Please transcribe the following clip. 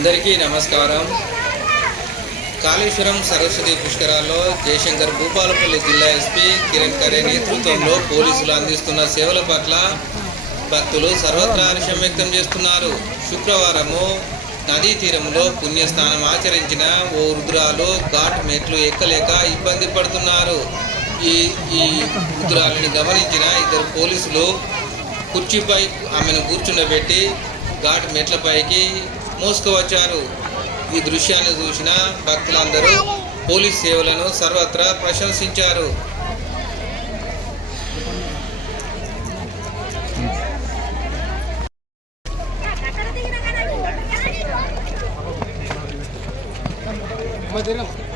అందరికీ నమస్కారం. కాళేశ్వరం సరస్వతి పుష్కరాల్లో జయశంకర్ భూపాలపల్లి జిల్లా ఎస్పీ కిరణ్ ఖరే నేతృత్వంలో పోలీసులు అందిస్తున్న సేవల పట్ల భక్తులు సర్వత్రా హర్షం వ్యక్తం చేస్తున్నారు. శుక్రవారము నదీ తీరంలో పుణ్యస్నానం ఆచరించిన ఓ రుద్రాలు ఘాట్ మెట్లు ఎక్కలేక ఇబ్బంది పడుతున్నారు. ఈ ఈ రుద్రాలని గమనించిన ఇద్దరు పోలీసులు కుర్చీపై ఆమెను కూర్చుండబెట్టి ఘాట్ మెట్లపైకి మోసుకువచ్చారు. ఈ దృశ్యాన్ని చూసిన భక్తులందరూ పోలీస్ సేవలను సర్వత్రా ప్రశంసించారు. అమ్మ